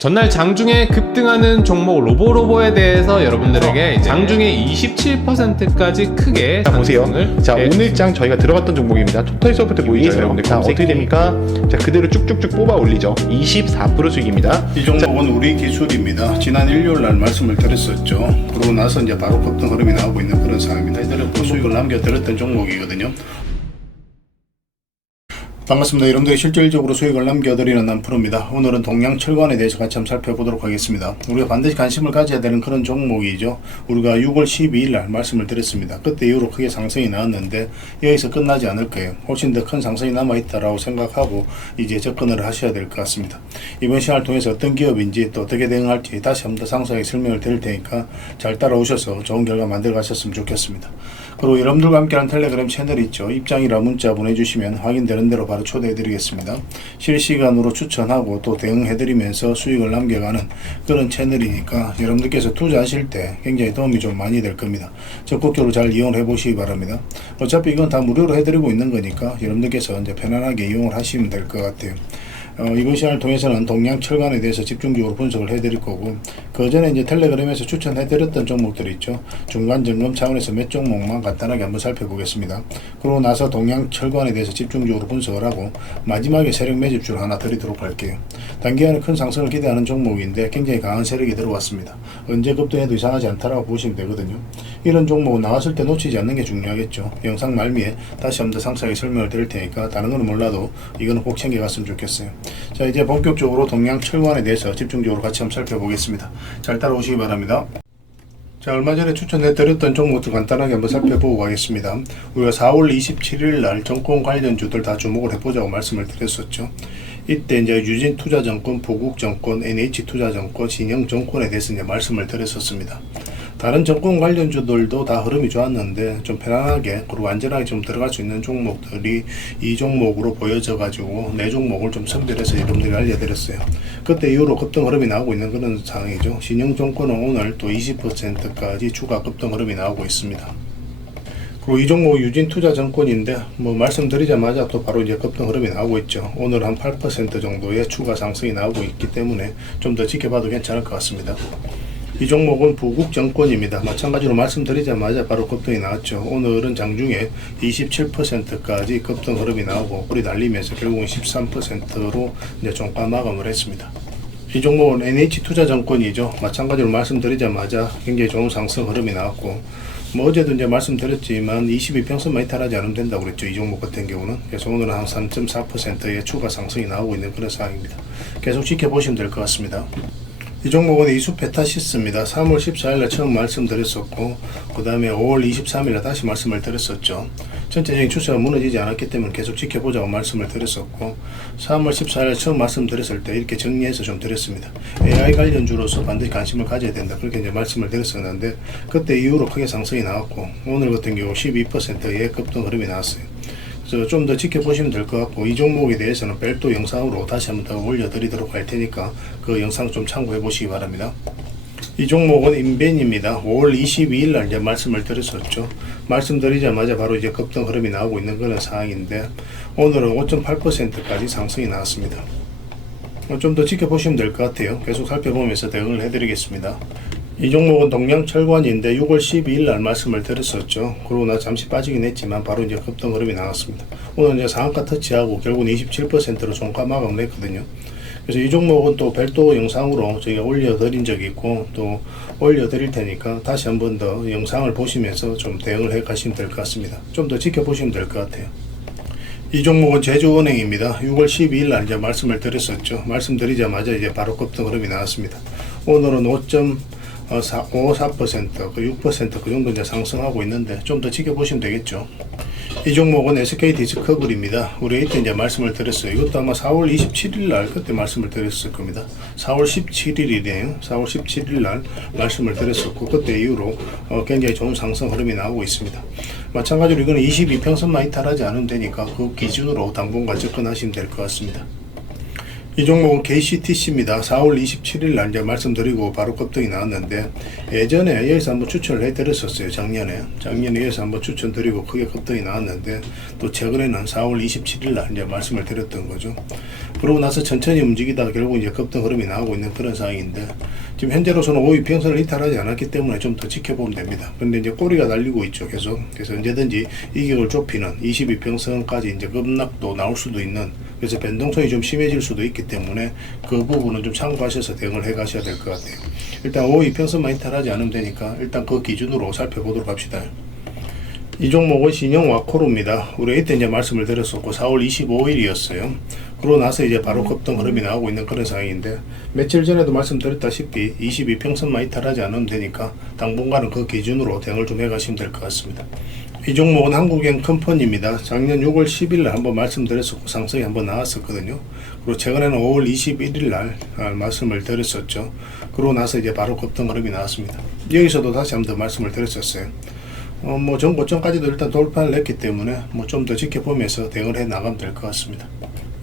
전날 장중에 급등하는 종목 로보로보에 대해서 여러분들에게 이제 장중에 27%까지 크게 자 보세요. 자 네. 오늘 장 저희가 들어갔던 종목입니다. 토탈 소프트 보이죠, 여러분들. 자. 어떻게 됩니까? 자 그대로 쭉쭉쭉 뽑아 올리죠. 24% 수익입니다. 이 종목은 우리 기술입니다. 지난 일요일 날 말씀을 드렸었죠. 그러고 나서 이제 바로 급등 흐름이 나오고 있는 그런 상황입니다. 이들은 그 수익을 남겨드렸던 종목이거든요. 반갑습니다. 여러분들이 실질적으로 수익을 남겨드리는 남프로입니다. 오늘은 동양철관에 대해서 같이 한번 살펴보도록 하겠습니다. 우리가 반드시 관심을 가져야 되는 그런 종목이죠. 우리가 6월 12일 날 말씀을 드렸습니다. 그때 이후로 크게 상승이 나왔는데 여기서 끝나지 않을 거예요. 훨씬 더 큰 상승이 남아있다라고 생각하고 이제 접근을 하셔야 될 것 같습니다. 이번 시간을 통해서 어떤 기업인지 또 어떻게 대응할지 다시 한번 더 상세하게 설명을 드릴 테니까 잘 따라오셔서 좋은 결과 만들어 가셨으면 좋겠습니다. 그리고 여러분들과 함께하는 텔레그램 채널이 있죠. 입장이라 문자 보내주시면 확인되는 대로 바로 초대해드리겠습니다. 실시간으로 추천하고 또 대응해드리면서 수익을 남겨가는 그런 채널이니까 여러분들께서 투자하실 때 굉장히 도움이 좀 많이 될 겁니다. 적극적으로 잘 이용을 해보시기 바랍니다. 어차피 이건 다 무료로 해드리고 있는 거니까 여러분들께서 이제 편안하게 이용을 하시면 될 것 같아요. 어, 이번 시간을 통해서는 동양철관에 대해서 집중적으로 분석을 해드릴 거고 그 전에 이제 텔레그램에서 추천해드렸던 종목들이 있죠. 중간 점검 차원에서 몇 종목만 간단하게 한번 살펴보겠습니다. 그러고 나서 동양철관에 대해서 집중적으로 분석을 하고 마지막에 세력 매집주를 하나 드리도록 할게요. 단기간에 큰 상승을 기대하는 종목인데 굉장히 강한 세력이 들어왔습니다. 언제 급등해도 이상하지 않다라고 보시면 되거든요. 이런 종목은 나왔을 때 놓치지 않는 게 중요하겠죠. 영상 말미에 다시 한번 더 상세하게 설명을 드릴 테니까 다른 거는 몰라도 이거는 꼭 챙겨갔으면 좋겠어요. 자 이제 본격적으로 동양 철관에 대해서 집중적으로 같이 한번 살펴보겠습니다. 잘 따라오시기 바랍니다. 자, 얼마 전에 추천해드렸던 종목들 간단하게 한번 살펴보고 가겠습니다. 우리가 4월 27일 날 정권 관련주들 다 주목을 해보자고 말씀을 드렸었죠. 이때 이제 유진 투자증권, 보국증권, NH투자증권, 진영증권에 대해서 이제 말씀을 드렸었습니다. 다른 정권 관련주들도 다 흐름이 좋았는데 좀 편안하게 그리고 안전하게 좀 들어갈 수 있는 종목들이 이 종목으로 보여져 가지고 네 종목을 좀 선별해서 여러분들이 알려드렸어요. 그때 이후로 급등 흐름이 나오고 있는 그런 상황이죠. 신영증권은 오늘 또 20%까지 추가 급등 흐름이 나오고 있습니다. 그리고 이 종목 유진 투자증권인데 뭐 말씀드리자마자 또 바로 이제 급등 흐름이 나오고 있죠. 오늘 한 8% 정도의 추가 상승이 나오고 있기 때문에 좀 더 지켜봐도 괜찮을 것 같습니다. 이 종목은 부국 정권입니다. 마찬가지로 말씀드리자마자 바로 급등이 나왔죠. 오늘은 장중에 27%까지 급등 흐름이 나오고 뿌리 달리면서 결국은 13%로 이제 종가 마감을 했습니다. 이 종목은 NH투자증권이죠. 마찬가지로 말씀드리자마자 굉장히 좋은 상승 흐름이 나왔고 뭐 어제도 이제 말씀드렸지만 22평선만 이탈하지 않으면 된다고 그랬죠. 이 종목 같은 경우는. 그래서 오늘은 한 3.4%의 추가 상승이 나오고 있는 그런 상황입니다. 계속 지켜보시면 될 것 같습니다. 이 종목은 이수페타시스입니다. 3월 14일날 처음 말씀드렸었고 그 다음에 5월 23일날 다시 말씀을 드렸었죠. 전체적인 추세가 무너지지 않았기 때문에 계속 지켜보자고 말씀을 드렸었고 3월 14일 처음 말씀드렸을 때 이렇게 정리해서 좀 드렸습니다. AI 관련주로서 반드시 관심을 가져야 된다 그렇게 이제 말씀을 드렸었는데 그때 이후로 크게 상승이 나왔고 오늘 같은 경우 12%의 급등 흐름이 나왔어요. 그래서 좀 더 지켜보시면 될 것 같고 이 종목에 대해서는 별도 영상으로 다시 한번 더 올려드리도록 할 테니까 그 영상 좀 참고해 보시기 바랍니다. 이 종목은 인벤입니다. 5월 22일 날 이제 말씀을 드렸었죠. 말씀드리자마자 바로 이제 급등 흐름이 나오고 있는 그런 상황인데 오늘은 5.8%까지 상승이 나왔습니다. 좀 더 지켜보시면 될 것 같아요. 계속 살펴보면서 대응을 해드리겠습니다. 이 종목은 동양철관인데 6월 12일 날 말씀을 드렸었죠. 그러고 나 잠시 빠지긴 했지만 바로 이제 급등 흐름이 나왔습니다. 오늘 이제 상한가 터치하고 결국은 27%로 종가 마감을 했거든요. 그래서 이 종목은 또 별도 영상으로 저희가 올려드린 적이 있고 또 올려드릴 테니까 다시 한 번 더 영상을 보시면서 좀 대응을 해 가시면 될 것 같습니다. 좀 더 지켜보시면 될 것 같아요. 이 종목은 제주은행입니다. 6월 12일 날 이제 말씀을 드렸었죠. 말씀드리자마자 이제 바로 급등 흐름이 나왔습니다. 오늘은 5.54%, 그 6%그 정도 이제 상승하고 있는데 좀 더 지켜보시면 되겠죠. 이 종목은 SK 디스커블입니다. 우리 이때 이제 말씀을 드렸어요. 이것도 아마 4월 27일 날 그때 말씀을 드렸을 겁니다. 4월 17일이네요. 4월 17일 날 말씀을 드렸었고 그때 이후로 어, 굉장히 좋은 상승 흐름이 나오고 있습니다. 마찬가지로 이거는 22평선만 이탈하지 않으면 되니까 그 기준으로 당분간 접근하시면 될 것 같습니다. 이 종목은 KCTC입니다. 4월 27일 날 이제 말씀드리고 바로 급등이 나왔는데 예전에 여기서 한번 추천을 해드렸었어요. 작년에 작년에 여기서 한번 추천드리고 크게 급등이 나왔는데 또 최근에는 4월 27일 날 이제 말씀을 드렸던 거죠. 그러고 나서 천천히 움직이다가 결국 이제 급등 흐름이 나오고 있는 그런 상황인데 지금 현재로서는 5위 평선을 이탈하지 않았기 때문에 좀 더 지켜보면 됩니다. 그런데 이제 꼬리가 날리고 있죠. 계속 그래서 언제든지 이격을 좁히는 22평선까지 이제 급락도 나올 수도 있는 그래서 변동성이 좀 심해질 수도 있기 때문에 그 부분은 좀 참고하셔서 대응을 해 가셔야 될 것 같아요. 일단 5위 평선만 이탈하지 않으면 되니까 일단 그 기준으로 살펴보도록 합시다. 이 종목은 신형 와코로입니다. 우리 이때 이제 말씀을 드렸었고 4월 25일이었어요. 그러고 나서 이제 바로 급등 흐름이 나오고 있는 그런 상황인데 며칠 전에도 말씀드렸다시피 22평선만 이탈하지 않으면 되니까 당분간은 그 기준으로 대응을 좀 해가시면 될 것 같습니다. 이 종목은 한국행 컴퍼니입니다. 작년 6월 10일 날 한번 말씀드렸었고 상승이 한번 나왔었거든요. 그리고 최근에는 5월 21일 날 아, 말씀을 드렸었죠. 그러고 나서 이제 바로 급등 흐름이 나왔습니다. 여기서도 다시 한번 더 말씀을 드렸었어요. 어, 뭐 전고점까지도 일단 돌파를 했기 때문에 뭐 좀 더 지켜보면서 대응을 해 나가면 될 것 같습니다.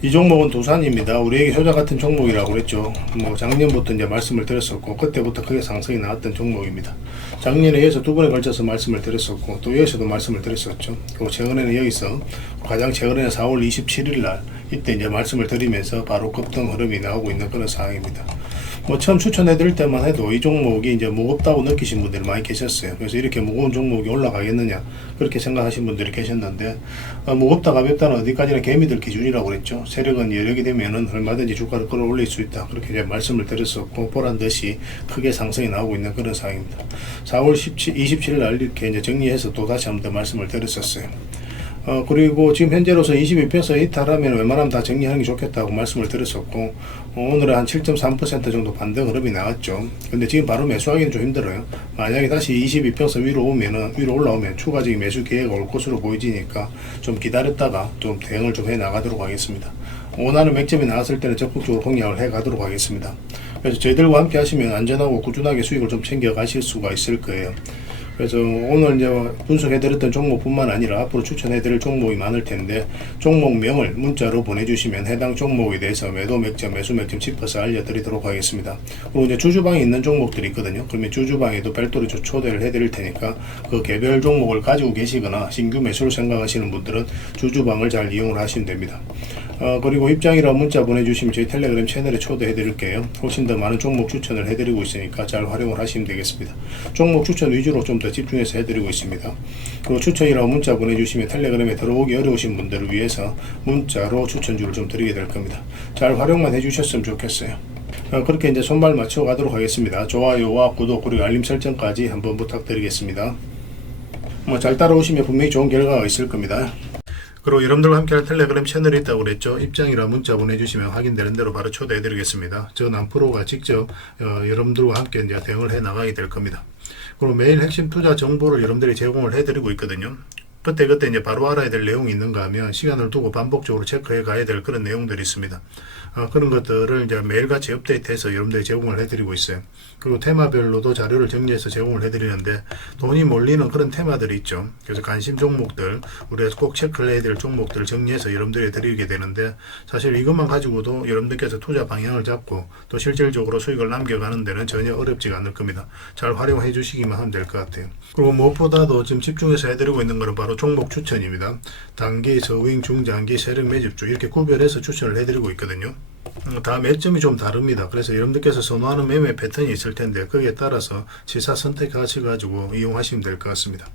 이 종목은 두산입니다. 우리에게 효자 같은 종목이라고 그랬죠. 뭐 작년부터 이제 말씀을 드렸었고 그때부터 크게 상승이 나왔던 종목입니다. 작년에 여기서 두 번에 걸쳐서 말씀을 드렸었고 또 여기서도 말씀을 드렸었죠. 그리고 최근에는 여기서 가장 최근에는 4월 27일 날 이때 이제 말씀을 드리면서 바로 급등 흐름이 나오고 있는 그런 상황입니다. 뭐 처음 추천해드릴 때만 해도 이 종목이 이제 무겁다고 느끼신 분들이 많이 계셨어요. 그래서 이렇게 무거운 종목이 올라가겠느냐 그렇게 생각하신 분들이 계셨는데 어, 무겁다 가볍다는 어디까지나 개미들 기준이라고 그랬죠. 세력은 여력이 되면은 얼마든지 주가를 끌어올릴 수 있다 그렇게 이제 말씀을 드렸었고 보란 듯이 크게 상승이 나오고 있는 그런 상황입니다. 4월 17, 27일 날 이렇게 이제 정리해서 또 다시 한번 더 말씀을 드렸었어요. 어, 그리고 지금 현재로서 22평선 이탈하면 웬만하면 다 정리하는 게 좋겠다고 말씀을 드렸었고, 어, 오늘은 한 7.3% 정도 반등 흐름이 나왔죠. 근데 지금 바로 매수하기는 좀 힘들어요. 만약에 다시 22평선 위로 오면은, 위로 올라오면 추가적인 매수 기회가 올 것으로 보이지니까 좀 기다렸다가 좀 대응을 좀 해 나가도록 하겠습니다. 원하는 맥점이 나왔을 때는 적극적으로 공략을 해 가도록 하겠습니다. 그래서 저희들과 함께 하시면 안전하고 꾸준하게 수익을 좀 챙겨 가실 수가 있을 거예요. 그래서 오늘 이제 분석해드렸던 종목뿐만 아니라 앞으로 추천해드릴 종목이 많을 텐데 종목명을 문자로 보내주시면 해당 종목에 대해서 매도 맥점, 매수 맥점 짚어서 알려드리도록 하겠습니다. 그리고 이제 주주방에 있는 종목들이 있거든요. 그러면 주주방에도 별도로 초- 초대를 해드릴 테니까 그 개별 종목을 가지고 계시거나 신규 매수를 생각하시는 분들은 주주방을 잘 이용을 하시면 됩니다. 어, 그리고 입장이라 문자 보내주시면 저희 텔레그램 채널에 초대해 드릴게요. 훨씬 더 많은 종목 추천을 해드리고 있으니까 잘 활용을 하시면 되겠습니다. 종목 추천 위주로 좀 더 집중해서 해드리고 있습니다. 그리고 추천이라고 문자 보내주시면 텔레그램에 들어오기 어려우신 분들을 위해서 문자로 추천주를 좀 드리게 될 겁니다. 잘 활용만 해주셨으면 좋겠어요. 어, 그렇게 이제 손발 맞춰 가도록 하겠습니다. 좋아요와 구독 그리고 알림 설정까지 한번 부탁드리겠습니다. 뭐 잘 따라오시면 분명히 좋은 결과가 있을 겁니다. 그리고 여러분들과 함께할 텔레그램 채널이 있다고 그랬죠. 입장이라 문자 보내주시면 확인되는 대로 바로 초대해드리겠습니다. 저 남프로가 직접 어, 여러분들과 함께 이제 대응을 해 나가게 될 겁니다. 그리고 매일 핵심 투자 정보를 여러분들이 제공을 해드리고 있거든요. 그때 그때 이제 바로 알아야 될 내용이 있는가 하면 시간을 두고 반복적으로 체크해 가야 될 그런 내용들이 있습니다. 어, 그런 것들을 이제 매일같이 업데이트해서 여러분들이 제공을 해드리고 있어요. 그리고 테마별로도 자료를 정리해서 제공을 해드리는데 돈이 몰리는 그런 테마들이 있죠. 그래서 관심 종목들 우리가 꼭 체크를 해야 될 종목들을 정리해서 여러분들이 드리게 되는데 사실 이것만 가지고도 여러분들께서 투자 방향을 잡고 또 실질적으로 수익을 남겨가는 데는 전혀 어렵지가 않을 겁니다. 잘 활용해 주시기만 하면 될 것 같아요. 그리고 무엇보다도 지금 집중해서 해드리고 있는 것은 바로 종목 추천입니다. 단기, 저윙, 중장기, 세력 매집주 이렇게 구별해서 추천을 해드리고 있거든요. 어, 다 매점이 좀 다릅니다. 그래서 여러분들께서 선호하는 매매 패턴이 있을 텐데 거기에 따라서 지사 선택하셔 가지고 이용하시면 될 것 같습니다.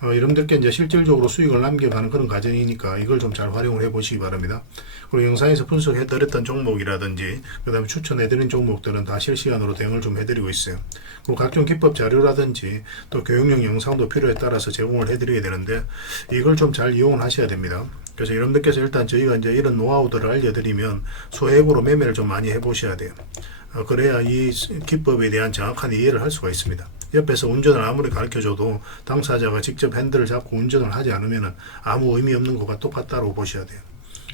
어, 여러분들께 이제 실질적으로 수익을 남겨가는 그런 과정이니까 이걸 좀 잘 활용을 해 보시기 바랍니다. 그리고 영상에서 분석해 드렸던 종목이라든지 그 다음에 추천해 드린 종목들은 다 실시간으로 대응을 좀 해드리고 있어요. 그리고 각종 기법 자료라든지 또 교육용 영상도 필요에 따라서 제공을 해드리게 되는데 이걸 좀 잘 이용을 하셔야 됩니다. 그래서 여러분들께서 일단 저희가 이제 이런 노하우들을 알려드리면 소액으로 매매를 좀 많이 해보셔야 돼요. 어, 그래야 이 기법에 대한 정확한 이해를 할 수가 있습니다. 옆에서 운전을 아무리 가르쳐줘도 당사자가 직접 핸들을 잡고 운전을 하지 않으면 아무 의미 없는 것과 똑같다고 보셔야 돼요.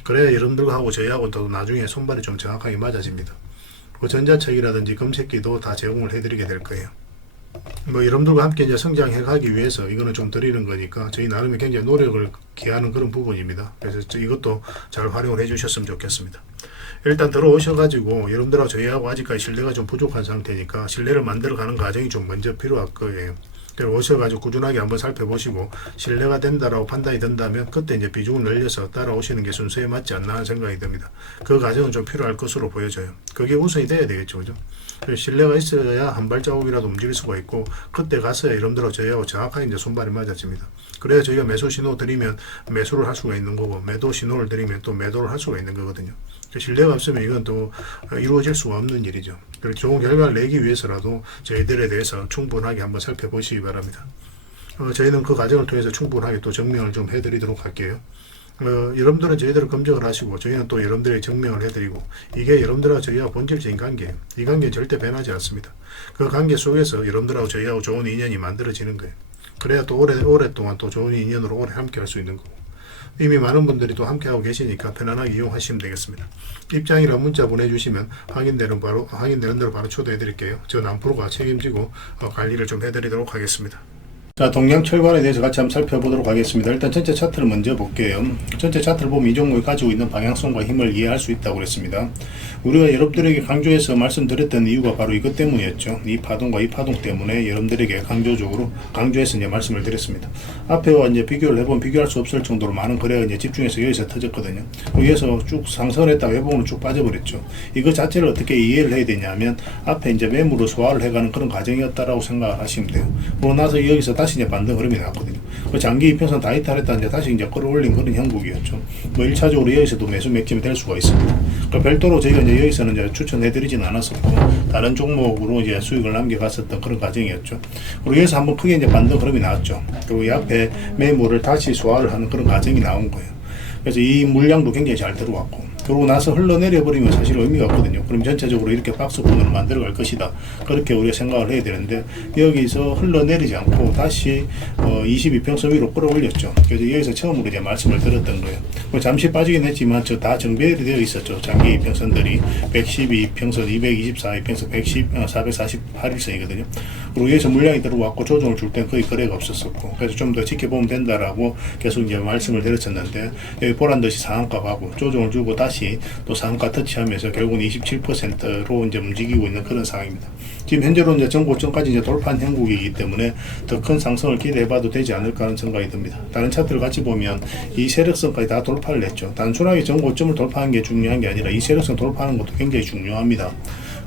그래야 여러분들과 하고 저희하고 또 나중에 손발이 좀 정확하게 맞아집니다. 그 전자책이라든지 검색기도 다 제공을 해드리게 될 거예요. 뭐 여러분들과 함께 이제 성장해 가기 위해서 이거는 좀 드리는 거니까 저희 나름의 굉장히 노력을 기하는 그런 부분입니다. 그래서 저 이것도 잘 활용을 해주셨으면 좋겠습니다. 일단 들어오셔가지고 여러분들하고 저희하고 아직까지 신뢰가 좀 부족한 상태니까 신뢰를 만들어가는 과정이 좀 먼저 필요할 거예요. 그래서 오셔가지고 꾸준하게 한번 살펴보시고 신뢰가 된다라고 판단이 된다면 그때 이제 비중을 늘려서 따라오시는 게 순서에 맞지 않나 하는 생각이 듭니다. 그 과정은 좀 필요할 것으로 보여져요. 그게 우선이 돼야 되겠죠, 그죠? 신뢰가 있어야 한 발자국이라도 움직일 수가 있고 그때 가서야 여러분들하고 저희하고 정확하게 이제 손발이 맞아집니다. 그래야 저희가 매수 신호 드리면 매수를 할 수가 있는 거고 매도 신호를 드리면 또 매도를 할 수가 있는 거거든요. 그 신뢰가 없으면 이건 또 어, 이루어질 수가 없는 일이죠. 그래서 좋은 결과를 내기 위해서라도 저희들에 대해서 충분하게 한번 살펴보시기 바랍니다. 어, 저희는 그 과정을 통해서 충분하게 또 증명을 좀 해드리도록 할게요. 어, 여러분들은 저희들을 검증을 하시고 저희는 또 여러분들에게 증명을 해드리고 이게 여러분들하고 저희와 본질적인 관계예요. 이 관계는 절대 변하지 않습니다. 그 관계 속에서 여러분들하고 저희하고 좋은 인연이 만들어지는 거예요. 그래야 또 오래, 오랫동안 또 좋은 인연으로 오래 함께 할 수 있는 거고. 이미 많은 분들이 또 함께하고 계시니까 편안하게 이용하시면 되겠습니다. 입장이라 문자 보내주시면 확인되는 바로 확인되는 대로 바로 초대해 드릴게요. 저 남프로가 책임지고 어, 관리를 좀 해드리도록 하겠습니다. 자, 동양 철관에 대해서 같이 한번 살펴보도록 하겠습니다. 일단 전체 차트를 먼저 볼게요. 전체 차트를 보면 이 종목이 가지고 있는 방향성과 힘을 이해할 수 있다고 그랬습니다. 우리가 여러분들에게 강조해서 말씀드렸던 이유가 바로 이것 때문이었죠. 이 파동과 이 파동 때문에 여러분들에게 강조적으로 강조해서 이제 말씀을 드렸습니다. 앞에와 이제 비교를 해보면 비교할 수 없을 정도로 많은 거래가 이제 집중해서 여기서 터졌거든요. 여기에서 쭉 상승을 했다가 회복으로 쭉 빠져버렸죠. 이거 자체를 어떻게 이해를 해야 되냐면 앞에 이제 매물을 소화를 해가는 그런 과정이었다라고 생각을 하시면 돼요. 그러고 나서 여기서 다시 이제 반등 흐름이 나왔거든요. 그 장기 이평선 다 이탈했다 이제 다시 이제 끌어올린 그런 형국이었죠. 뭐 1차적으로 여기서도 매수 맥점이 될 수가 있습니다. 그 별도로 저희가 이제 여기서는 이제 추천해드리진 않았었고 다른 종목으로 이제 수익을 남겨갔었던 그런 과정이었죠. 그리고 여기서 한번 크게 이제 반등 흐름이 나왔죠. 그리고 이 앞에 매물을 다시 소화를 하는 그런 과정이 나온 거예요. 그래서 이 물량도 굉장히 잘 들어왔고 그러고 나서 흘러내려 버리면 사실 의미가 없거든요. 그럼 전체적으로 이렇게 박스권을 만들어 갈 것이다. 그렇게 우리가 생각을 해야 되는데 여기서 흘러내리지 않고 다시 어 22평선 위로 끌어올렸죠. 그래서 여기서 처음으로 이제 말씀을 드렸던 거예요. 뭐 잠시 빠지긴 했지만 저 다 정배열이 되어 있었죠. 장기 이평선들이 112평선, 224이평선, 110, 어, 448일선이거든요. 그리고 여기서 물량이 들어왔고 조정을 줄 땐 거의 거래가 없었었고 그래서 좀 더 지켜보면 된다라고 계속 이제 말씀을 드렸었는데 여기 보란 듯이 상한가 가고 조정을 주고 다시 또 상한가 터치하면서 결국은 27%로 이제 움직이고 있는 그런 상황입니다. 지금 현재로 이제 전고점까지 이제 돌파한 형국이기 때문에 더 큰 상승을 기대해봐도 되지 않을까 하는 생각이 듭니다. 다른 차트를 같이 보면 이 세력선까지 다 돌파 를 했죠. 단순하게 전고점을 돌파하는 게 중요한 게 아니라 이 세력선 돌파하는 것도 굉장히 중요합니다.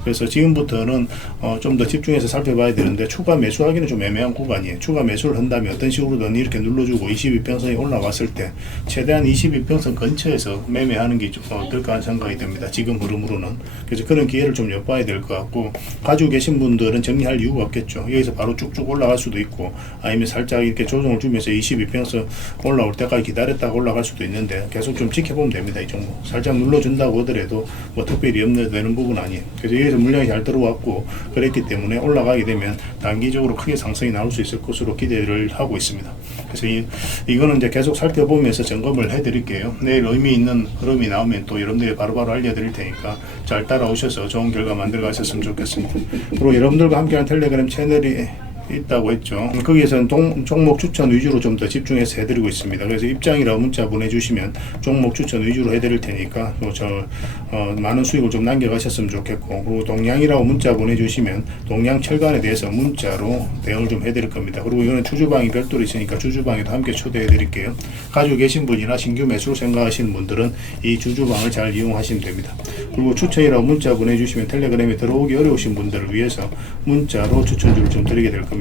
그래서 지금부터는 어, 좀 더 집중해서 살펴봐야 되는데 추가 매수하기는 좀 애매한 구간이에요. 추가 매수를 한다면 어떤 식으로든 이렇게 눌러주고 22평선이 올라왔을 때 최대한 22평선 근처에서 매매하는 게 좀 어떨까 하는 생각이 듭니다. 지금 흐름으로는. 그래서 그런 기회를 좀 엿봐야 될 것 같고 가지고 계신 분들은 정리할 이유가 없겠죠. 여기서 바로 쭉쭉 올라갈 수도 있고 아니면 살짝 이렇게 조정을 주면서 22평선 올라올 때까지 기다렸다가 올라갈 수도 있는데 계속 좀 지켜보면 됩니다. 이 종목. 살짝 눌러준다고 하더라도 뭐 특별히 염려되는 부분 아니에요. 그래서 여기서 물량이 잘 들어왔고 그랬기 때문에 올라가게 되면 단기적으로 크게 상승이 나올 수 있을 것으로 기대를 하고 있습니다. 그래서 이, 이거는 이제 계속 살펴보면서 점검을 해드릴게요. 내일 의미 있는 흐름이 나오면 또 여러분들이 바로바로 알려드릴 테니까 잘 따라오셔서 좋은 결과 만들어 가셨으면 좋겠습니다. 그리고 여러분들과 함께하는 텔레그램 채널이 있다고 했죠. 거기에서는 동, 종목 추천 위주로 좀 더 집중해서 해드리고 있습니다. 그래서 입장이라고 문자 보내주시면 종목 추천 위주로 해드릴 테니까 또저 어, 많은 수익을 좀 남겨가셨으면 좋겠고 그리고 동양이라고 문자 보내주시면 동양 철관에 대해서 문자로 대응을 좀 해드릴 겁니다. 그리고 이거는 주주방이 별도로 있으니까 주주방에도 함께 초대해드릴게요. 가지고 계신 분이나 신규 매수로 생각하시는 분들은 이 주주방을 잘 이용하시면 됩니다. 그리고 추천이라고 문자 보내주시면 텔레그램에 들어오기 어려우신 분들을 위해서 문자로 추천주를 좀 드리게 될 겁니다.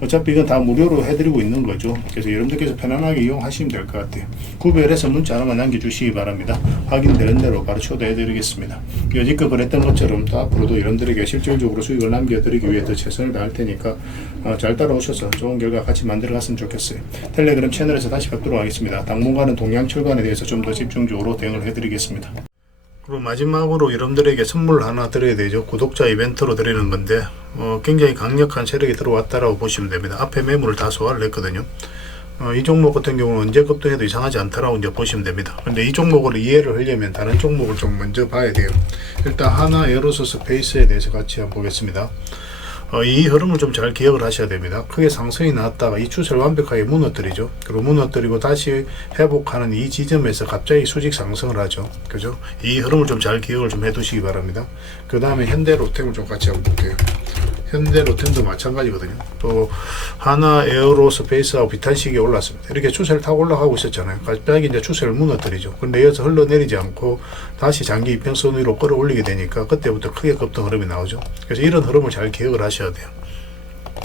어차피 이건 다 무료로 해드리고 있는 거죠. 그래서 여러분들께서 편안하게 이용하시면 될 것 같아요. 구별해서 문자 하나만 남겨주시기 바랍니다. 확인되는 대로 바로 초대해드리겠습니다. 여지껏 그랬던 것처럼 또 앞으로도 여러분들에게 실질적으로 수익을 남겨드리기 위해 더 최선을 다할 테니까 어, 잘 따라오셔서 좋은 결과 같이 만들어갔으면 좋겠어요. 텔레그램 채널에서 다시 뵙도록 하겠습니다. 당분간은 동양철관에 대해서 좀 더 집중적으로 대응을 해드리겠습니다. 그리고 마지막으로 여러분들에게 선물 하나 드려야 되죠. 구독자 이벤트로 드리는 건데 어, 굉장히 강력한 세력이 들어왔다라고 보시면 됩니다. 앞에 매물을 다 소화를 했거든요. 어, 이 종목 같은 경우는 언제 급등해도 이상하지 않다라고 이제 보시면 됩니다. 근데 이 종목을 이해를 하려면 다른 종목을 좀 먼저 봐야 돼요. 일단 하나 에어로스 스페이스에 대해서 같이 한번 보겠습니다. 어, 이 흐름을 좀 잘 기억을 하셔야 됩니다. 크게 상승이 나왔다가 이 추세를 완벽하게 무너뜨리죠. 그리고 무너뜨리고 다시 회복하는 이 지점에서 갑자기 수직 상승을 하죠. 그죠? 이 흐름을 좀 잘 기억을 좀 해두시기 바랍니다. 그 다음에 현대 로템을 좀 같이 한번 볼게요. 현대 로템도 마찬가지거든요. 또 하나 에어로 스페이스하고 비탄식이 올랐습니다. 이렇게 추세를 타고 올라가고 있었잖아요. 갑자기 이제 추세를 무너뜨리죠. 근데 이어서 흘러내리지 않고 다시 장기 이평선 위로 끌어올리게 되니까 그때부터 크게 급등 흐름이 나오죠. 그래서 이런 흐름을 잘 기억을 하셔야 돼요.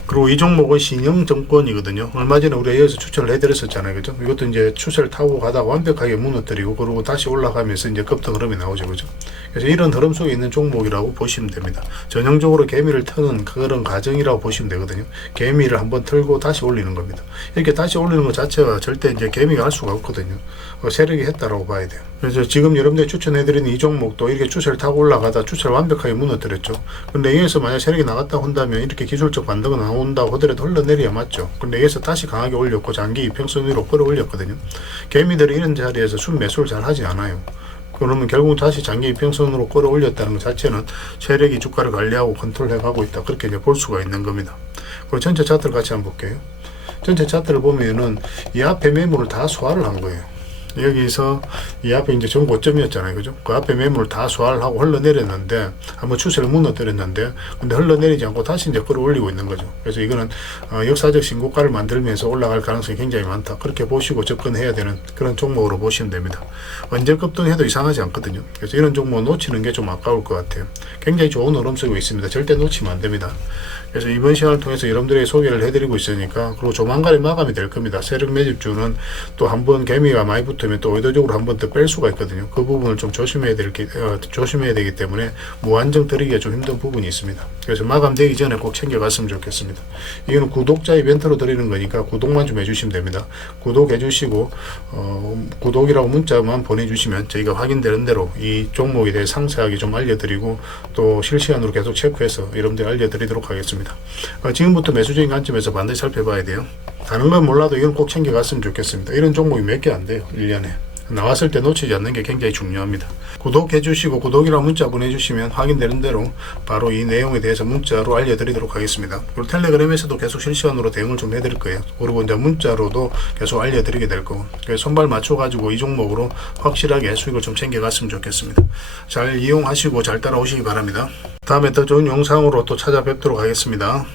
그리고 이 종목은 신영증권이거든요. 얼마 전에 우리가 여기서 추천을 해드렸었잖아요. 그죠? 이것도 이제 추세를 타고 가다가 완벽하게 무너뜨리고 그러고 다시 올라가면서 이제 급등 흐름이 나오죠. 그죠? 그래서 이런 흐름 속에 있는 종목이라고 보시면 됩니다. 전형적으로 개미를 트는 그런 과정이라고 보시면 되거든요. 개미를 한번 틀고 다시 올리는 겁니다. 이렇게 다시 올리는 것 자체가 절대 이제 개미가 할 수가 없거든요. 어, 세력이 했다라고 봐야 돼요. 그래서 지금 여러분들이 추천해드리는 이 종목도 이렇게 추세를 타고 올라가다 추세를 완벽하게 무너뜨렸죠. 근데 여기서 만약 세력이 나갔다 한다면 이렇게 기술적 반등이 나 온다고 하더라도 흘러내려야 맞죠. 근데 여기서 다시 강하게 올렸고 장기 이평선 위로 끌어올렸거든요. 개미들이 이런 자리에서 순 매수를 잘 하지 않아요. 그러면 결국 다시 장기 이평선으로 끌어올렸다는 것 자체는 세력이 주가를 관리하고 컨트롤해 가고 있다. 그렇게 이제 볼 수가 있는 겁니다. 그리고 전체 차트를 같이 한번 볼게요. 전체 차트를 보면은 이 앞에 매물을 다 소화를 한 거예요. 여기서 이 앞에 이제 전 고점이었잖아요. 그죠? 그 앞에 매물을 다 소화를 하고 흘러내렸는데, 한번 추세를 무너뜨렸는데, 근데 흘러내리지 않고 다시 이제 끌어올리고 있는 거죠. 그래서 이거는 어, 역사적 신고가를 만들면서 올라갈 가능성이 굉장히 많다. 그렇게 보시고 접근해야 되는 그런 종목으로 보시면 됩니다. 언제 급등해도 이상하지 않거든요. 그래서 이런 종목 놓치는 게 좀 아까울 것 같아요. 굉장히 좋은 흐름 속에 있습니다. 절대 놓치면 안 됩니다. 그래서 이번 시간을 통해서 여러분들에게 소개를 해드리고 있으니까 그리고 조만간에 마감이 될 겁니다. 세력 매집주는 또 한 번 개미가 많이 붙 으면 또 의도적으로 한 번 더 뺄 수가 있거든요. 그 부분을 좀 조심해야 될 게, 어, 조심해야 되기 때문에 무한정 드리기가 좀 힘든 부분이 있습니다. 그래서 마감되기 전에 꼭 챙겨갔으면 좋겠습니다. 이거는 구독자 이벤트로 드리는 거니까 구독만 좀 해주시면 됩니다. 구독해 주시고 어, 구독이라고 문자만 보내주시면 저희가 확인되는 대로 이 종목에 대해 상세하게 좀 알려드리고 또 실시간으로 계속 체크해서 여러분들 알려드리도록 하겠습니다. 어, 지금부터 매수적인 관점에서 반드시 살펴봐야 돼요. 다른 건 몰라도 이건 꼭 챙겨갔으면 좋겠습니다. 이런 종목이 몇 개 안 돼요. 1년에. 나왔을 때 놓치지 않는 게 굉장히 중요합니다. 구독해 주시고 구독이라고 문자 보내주시면 확인되는 대로 바로 이 내용에 대해서 문자로 알려드리도록 하겠습니다. 그리고 텔레그램에서도 계속 실시간으로 대응을 좀 해드릴 거예요. 그리고 이제 문자로도 계속 알려드리게 될 거고 그래서 손발 맞춰가지고 이 종목으로 확실하게 수익을 좀 챙겨갔으면 좋겠습니다. 잘 이용하시고 잘 따라오시기 바랍니다. 다음에 더 좋은 영상으로 또 찾아뵙도록 하겠습니다.